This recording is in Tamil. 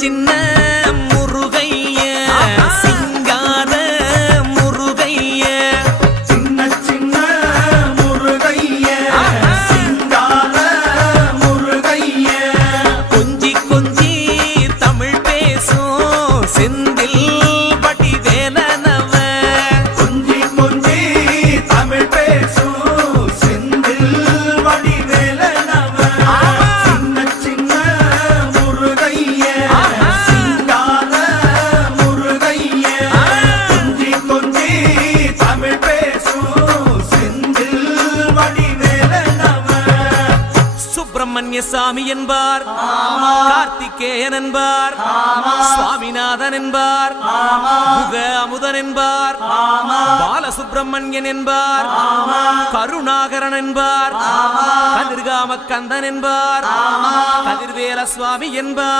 சின்ன முருகைய சிங்கார முருகைய சின்ன முருகைய சிங்கார முருகைய கொஞ்சி கொஞ்சி தமிழ் பேசும் செந்தில் பட்டி வேலனவ கொஞ்சி கொஞ்சி தமிழ் பேசும் செந்தில் பட்டி வேலனவ சின்ன முருகைய சிங்கார முருகைய கொஞ்சி கொஞ்சி தமிழ் பேசும் செந்தில் பட்டி வேலனவ சுப்பிரமணிய சாமி என்பார், கார்த்திகேயன் என்பார், சுவாமிநாதன் என்பார், முக அமுதன் என்பார், பாலசுப்பிரமணியன் என்பார், கருணாகரன் என்பார், கதிர்காம கந்தன் என்பார், கதிர்வேல சுவாமி என்பார்.